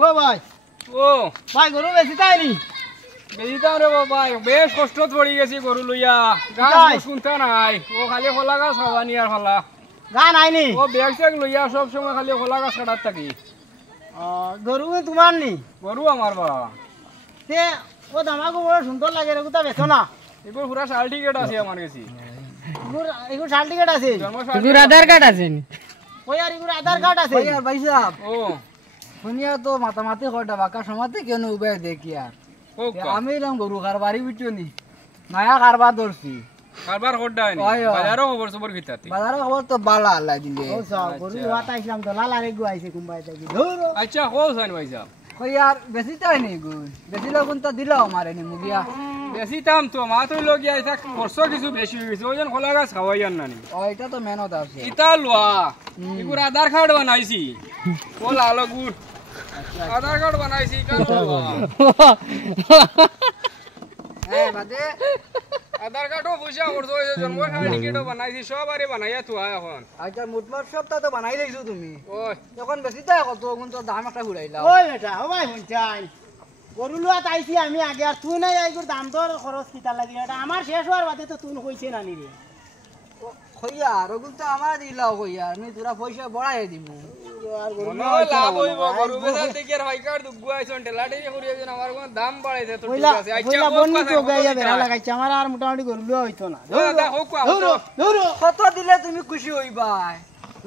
ও ভাই ও ভাই গরু বেশি তাইনি বেজিতাম রে বাবা বেশ কষ্টত পড়ি গেছি গরু লইয়া গাছ কোথায়? শুনতে নাই ও খালি খোলা গাছ খাওয়ানি আর ফলা গা নাইনি ও ব্যাগ চেক লইয়া সব সময় খালি খোলা গাছ কাটার থাকি গরু তোমার নি গরু আমার বা তে ও দামাগো বড় সুন্দর লাগে রে কোথা বেছো না এগুলো পুরা সার্টিফিকেট আছে আমার কাছে এগুলো সার্টিফিকেট আছে জন্ম এগুর আধার কার্ড আছে নি ওই আর এগুলো আধার কার্ড আছে ভাইয়া ভাই সাহেব ও শুনিয়া তো মাতামাতি কয়টা বাঁকা সমাতে কেন উবে দেখি আর হোক আমি এলাম গরু কারবারি বিটো নি নয়া কারবার ধরছি কারবার হড্ডায় নি ওই, ওই। বাজারও খবর সবর ভিতাতে বাজারে খবর তো বালা আল্লাহ দিলে ও সব গরু ওয়াটা ইসলাম তো লাল আরে গুয়াইছে কুম্বাই থাকি ধরো আচ্ছা কও সাইন ভাই সাহেব কই আর বেশি তাই নি গো বেশি লোক তো দিল আমারে নি মুগিয়া বেশি দাম তো মা তুই লগিয়া এটা খরচ কিছু বেশি হয়ে গেছে ওজন খোলা গাছ খাওয়াই আর নানি ও এটা তো মেহনত আছে ইতা লোয়া এগুর আধার কার্ড বানাইছি ও লালো গুড় আধার কার্ড বানাইছি কার হ্যাঁ বাদে আধার কার্ডও পয়সা করছো জন্ম সার্টিফিকেটও বানাইছি সবারে বানাইয়া তুই এখন আচ্ছা মুটমার সবটা তো বানাই লইছো তুমি ওই যখন বেশি তাই কত গুণ তো দাম একটা ঘুরাইলা ওই বেটা ও ভাই শুনছাই গরু লোয়া তাইছি আমি আগে আর তুই নাই আইগুর দাম দর খরচ কিতা লাগি এটা আমার শেষ হওয়ার বাদে তো তুই কইছে নানি রে কইয়া রগুন তো আমার দিলাও কইয়া আমি তোরা পয়সা বড়াই দিমু আর গরু মনে হয় লাভ হইব গরু বেচার থেকে আর ভাইকার দুগ্গু আইছন টেলাটি করিয়া যেন আমার কোন দাম বাড়াইছে তো ঠিক কইলা আছে আচ্ছা কইলা কোন বন্নি কথা তো গাইয়া বেড়া লাগাইছে আমার আর মোটামুটি গরু লোয়া হইতো না দা হোক কোয়া ধরো ধরো কত দিলে তুমি খুশি হইবা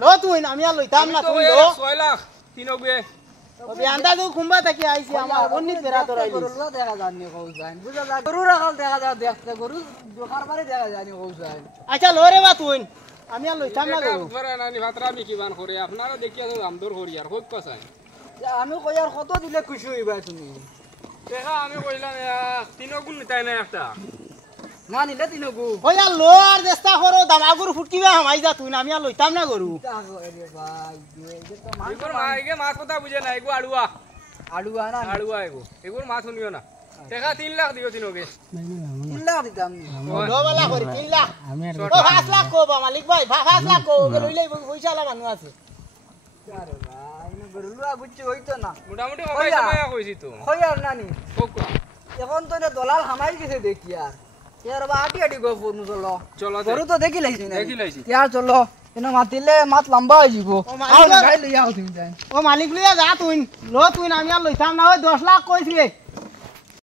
লো তুই না আমি আর লইতাম না তুই লো 6 লাখ 390 ওই আন্দাজও কুম্বা থাকি আইছি আমার বন্নি বেড়া তোরাইলি গরুলা দেখা যায়নি কৌসাইন বুঝা যায় গরু রাখাল দেখা যায় দেখতে গরু দোকান বাড়ি দেখা যায়নি কৌসাইন আচ্ছা লো রে বা তুই আমি আর লইতাম না গরু ধরে নানি ভাতরা আমি কিমান করে আপনারা দেখিয়া তো দাম দর করি আর হোক কোসাই আমি কই আর কত দিলে খুশি হইবা তুমি দেখা আমি কইলাম 3 গুণ নিতাই না একটা না নিলে তিনগু ওই আর লো আর চেষ্টা করো দামাগুর ফুটকিবা হামাই যা তুই না আমি আর লইতাম না গরু ভাই যে তো মাছ এগুর মাইকে মাছ কথা বুঝে না এগু আড়ুয়া আলু আনা আড়ুয়া এগু এগুর মাছ শুনিও না দেখা 3 লাখ দিও তিনকে চিল্লা দিতাম লো বালা করি 3 লাখ ও 5 লাখ কো বা মালিক ভাই 5 লাখ কো ওকে লইলে পয়সালা মানুষ আছে আরে ভাই গরুলা বুঝছি হইতো না মোটামুটি কমাই সময় কইছি তো কই আর নানি হোক কোয়া এখন তো এটা দলাল হামাই গেছে দেখি আর ইয়ার বা আটি আটি গো ফোন চলো চলো গরু তো দেখি লাইছি না দেখি লাইছি ইয়ার চলো এনে মাতিলে মাত লম্বা হয়ে যাব ও মালিক আও না গাই লইয়া আও তুমি যাই ও মালিক লইয়া যা তুই লো তুই না আমি আর লইতাম না ওই 10 লাখ কইছি